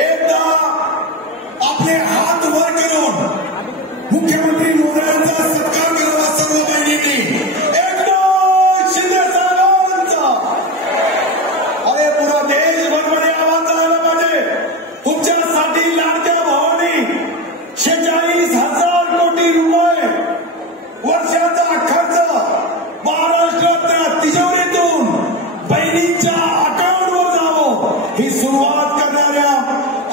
एकदा आपले हात वर करून मुख्यमंत्री महोदयांचा सत्कार करावा सर्व बहिणींनी. एकनाथ शिंदे साहेबांचा अरे पुरा देशभरमध्ये आवाज आला पाहिजे. तुमच्यासाठी लाडक्या भावानी 46,000 कोटी रुपये वर्षाचा खर्च महाराष्ट्रातल्या तिजोरीतून बहिणींच्या अकाउंटवर जावं ही सुरुवात करणाऱ्या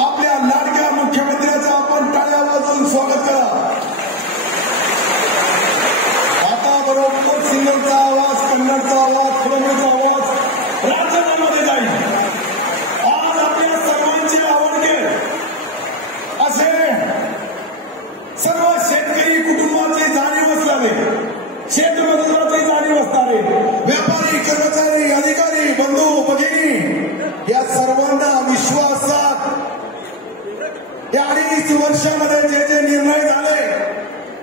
आपल्या लाडक्या मुख्यमंत्र्याचं आपण टाळ्या वाजवून स्वागत करा. आता बरोबर सिंगलचा आवाज, कन्नडचा आवाज, तेलुगूचा आवाज राज्यभरामध्ये जाईल. आज आपल्या सर्वांचे आवडते असे सर्व शेतकरी कुटुंबाची जाणीव असणारे, शेतमजुराची जाणीव असणारे, व्यापारी, कर्मचारी, अधिकारी, बंधू भगिनी या सर्वांना विश्वासात या 2.5 वर्षामध्ये जे जे निर्णय झाले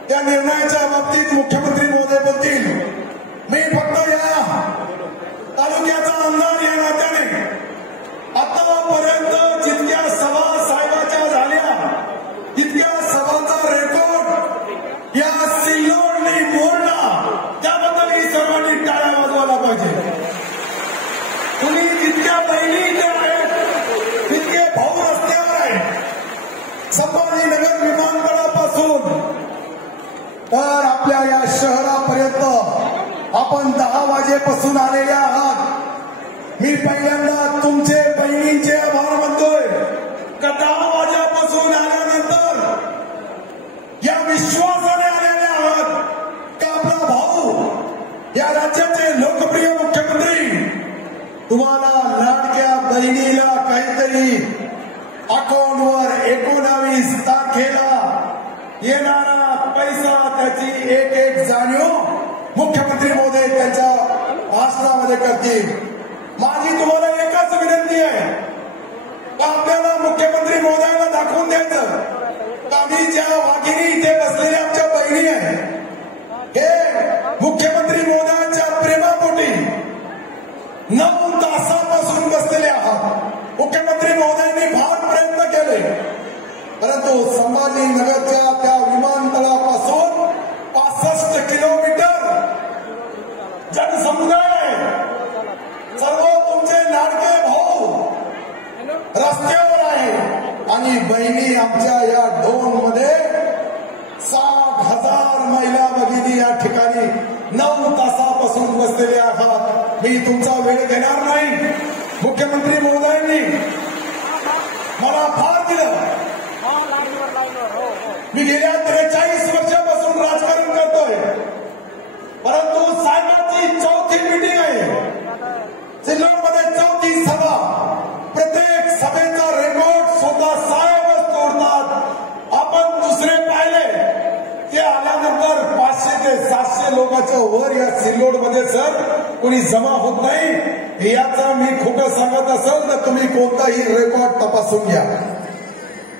त्या निर्णयाच्या बाबतीत मुख्यमंत्री महोदय बोलतील. मी फक्त या तालुक्याचा आमदार या नात्याने आतापर्यंत जितक्या सभा साहेबाच्या झाल्या तितक्या सभाचा रेकॉर्ड या सिल्लोडने मोडला. त्याबद्दल ही सर्वांनी टाळ्या वाजवायला पाहिजे. तुम्ही जितक्या बहिणी इथे आहेत तितके भाऊ रस्त्यावर आहेत. संभाजीनगर विमानतळापासून तर आपल्या या शहरापर्यंत आपण 10 वाजेपासून आलेले आहात. मी पहिल्यांदा तुमचे बहिणींचे आभार मानतोय. 10 वाजेपासून आल्यानंतर या विश्वासाने आलेले आहात का आपला भाऊ या राज्याचे लोकप्रिय मुख्यमंत्री तुम्हाला लाडक्या बहिणीला काहीतरी अकाउंटवर 19 तारखेला येणारा पैसा त्याची एक एक जाणीव मुख्यमंत्री महोदय त्यांच्या भाषणामध्ये करतील. माझी तुम्हाला एकच विनंती आहे का आपल्याला मुख्यमंत्री महोदयांना दाखवून द्यायचं का मी ज्या वाघिणी इथे बसलेल्या आमच्या बहिणी आहेत हे मुख्यमंत्री महोदयांच्या प्रेमापोटी 9 तासापासून बसलेले आहात. मुख्यमंत्री महोदयांनी फार प्रयत्न केले परंतु संभाजीनगरच्या त्या विमानतळापासून 65 किलोमीटर जनसमुदाय सर्व तुमचे लाडके भाऊ रस्त्यावर आहे आणि बहिणी आमच्या या ढोणमध्ये 60,000 महिला भगिनी या ठिकाणी 9 तासापासून बसलेले आहात. मी तुमचा वेळ घेणार नाही. मुख्यमंत्री महोदयांनी मला फार दिलं. मी गेल्या 43 वर्षापासून राजकारण करतोय परंतु साहेबांची 4थी मीटिंग आहे. सिल्लोडमध्ये 4थी सभा. प्रत्येक सभेचा रेकॉर्ड स्वतः साहेबच तोडतात. आपण दुसरे पाहिले ते आल्यानंतर 500 ते 700 लोकांच्या वर या सिल्लोडमध्ये सर कोणी जमा होत नाही. याचं मी खोटं सांगत असेल तर तुम्ही कोणताही रेकॉर्ड तपासून घ्या.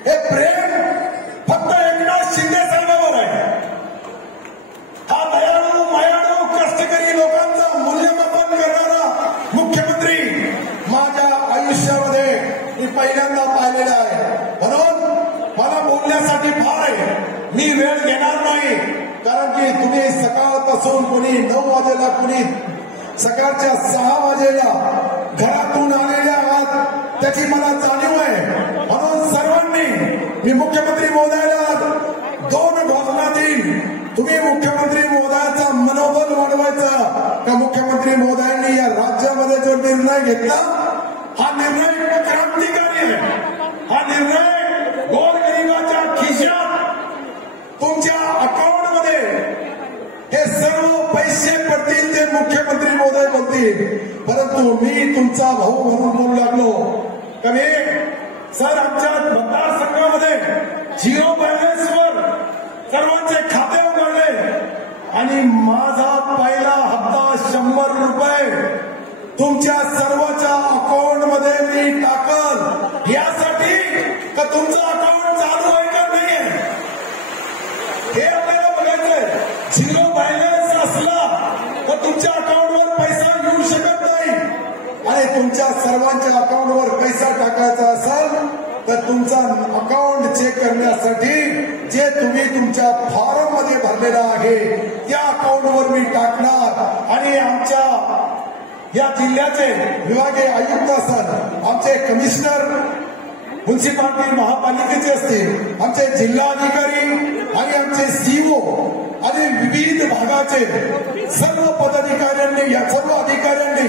हे प्रेम फक्त एकनाथ शिंदे साहेबांवर आहे. हा दयाळू मायाळू कष्टकरी लोकांचं मूल्यमापन करणारा मुख्यमंत्री माझ्या आयुष्यामध्ये मी पहिल्यांदा पाहिलेला आहे. म्हणून मला बोलण्यासाठी फार आहे. मी वेळ घेणार नाही कारण की तुम्ही सकाळपासून कोणी 9 वाजेला कोणी सकाळच्या 6 वाजेला घरातून आलेल्या आहात त्याची मला जाणीव आहे. म्हणून सर्वांनी मी मुख्यमंत्री महोदयाला 2 घोषणा देईन. तुम्ही मुख्यमंत्री महोदयाचा मनोबल वाढवायचा का मुख्यमंत्री महोदयांनी या राज्यामध्ये जो निर्णय घेतला हा निर्णय क्रांतिकारी आहे. हा निर्णय गोरगरिबाच्या खिशात तुमच्या अकाउंटमध्ये हे सर्व पैसे पडतील ते मुख्यमंत्री महोदय बोलतील. परंतु मी तुमचा भाऊ म्हणून बोलू लागलो कमी सर आमच्या मतदारसंघामध्ये 0 बॅलन्सवर सर्वांचे खाते उघडले आणि माझा पहिला हप्ता 100 रुपये तुमच्या सर्वांच्या अकाउंटमध्ये मी टाकल यासाठी का तुमचं अकाउंट चालू आहे का नाही हे आपल्याला बघायचंय. 0 बॅलन्स असला तर तुमच्या अकाउंटवर पैसा येऊ शकत नाही आणि तुमच्या तुमच्या सर्वांच्या अकाउंटवर पैसा टाकायचा असेल तर तुमचा अकाउंट चेक करण्यासाठी जे तुम्ही तुमच्या फॉर्म मध्ये भरलेला आहे त्या अकाउंटवर मी टाकणार आणि आमच्या या जिल्ह्याचे विभागीय आयुक्त असाल, आमचे कमिशनर म्युन्सिपालिटी महापालिकेचे असतील, आमचे जिल्हा अधिकारी आणि आमचे सीओ आणि विविध भागाचे सर्व पदाधिकाऱ्यांनी या सर्व अधिकाऱ्यांनी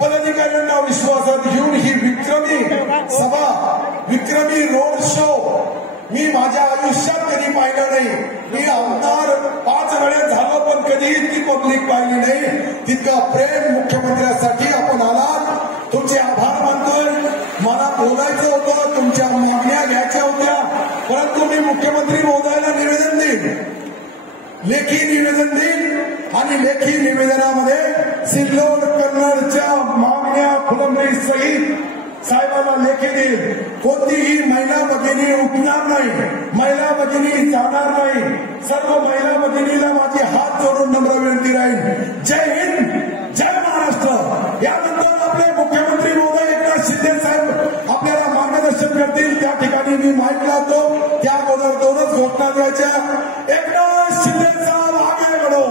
पदाधिकाऱ्यांना विश्वासात घेऊन ही विक्रमी सभा, विक्रमी रोड शो मी माझ्या आयुष्यात कधी पाहिलं नाही. मी आमदार 5 वेळेस झालो पण कधी इतकी पब्लिक पाहिली नाही. तितका प्रेम मुख्यमंत्र्यांसाठी आपण आलात, तुमचे आभार मानतोय. मला बोलायचं होतं, तुमच्या मागण्या घ्यायच्या होत्या, परंतु मी मुख्यमंत्री महोदयाला निवेदन देईन, लेखी निवेदन देईन आणि लेखी निवेदनामध्ये सिल्लोड कन्नडच्या मागण्या फुलंब्री सहित साहेबांना लेखी देईल. कोणतीही महिला भगिनी उठणार नाही, महिला भगिनी जाणार नाही. सर्व महिला भगिनीला माझी हात जोडून नम्र विनंती राहील. जय हिंद, जय महाराष्ट्र. यानंतर आपले मुख्यमंत्री महोदय एकनाथ शिंदे साहेब आपल्याला मार्गदर्शन करतील. त्या ठिकाणी मी माईक लावतो. त्या अगोदर 2च घोषणा द्यायच्या. एकनाथ शिंदे साहेब आगे बढ़ो,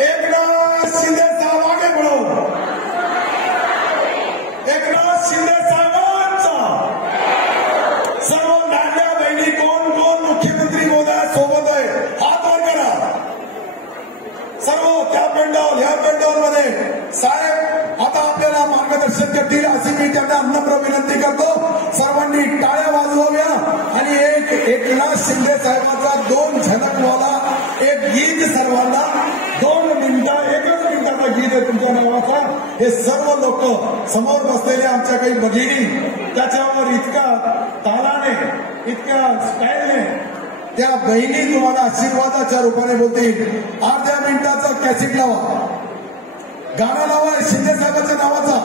एकनाथ शिंदे साहेब आगे बढ़ो, एकनाथ शिंदे साहेबांचा. सर्व नाण्या बहिणी कोण कोण मुख्यमंत्री महोदया सोबत आहे हात वर करा. सर्व त्या पेंडॉल ह्या पेंडॉल मध्ये साहेब आता आपल्याला मार्गदर्शन करतील अशी मी त्यांना नम्र विनंती करतो. सर्वांनी टाळ्या वाजवाव्या आणि एकनाथ शिंदे साहेबांचा 2 झलकवाला एक गीत सर्वांना 2 मिनिटं 1च मिनिटाचा गीत आहे तुमच्या नावाचा. हे सर्व लोक समोर बसलेले आमच्या काही भगिनी त्याच्यावर इतका तालाने इतक्या स्टाईलने त्या बहिणी तुम्हाला आशीर्वादाच्या रूपाने बोलतील. अर्ध्या मिनिटाचा कॅसेट लावा, गाणं लावा शिंदे साहेबांच्या नावाचा.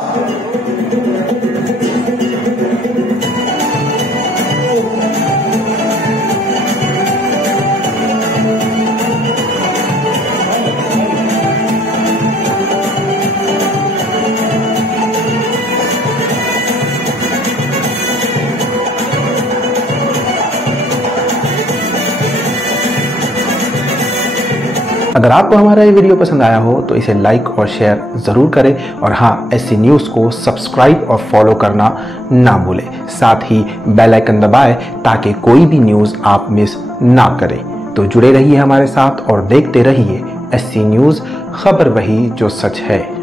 अगर आपको हमारा ये वीडियो पसंद आया हो तो इसे लाइक और शेयर ज़रूर करें और हाँ, SC न्यूज़ को सब्सक्राइब और फॉलो करना ना भूलें. साथ ही बेल आइकन दबाएं ताकि कोई भी न्यूज़ आप मिस ना करें. तो जुड़े रहिए हमारे साथ और देखते रहिए SC न्यूज़, खबर वही जो सच है.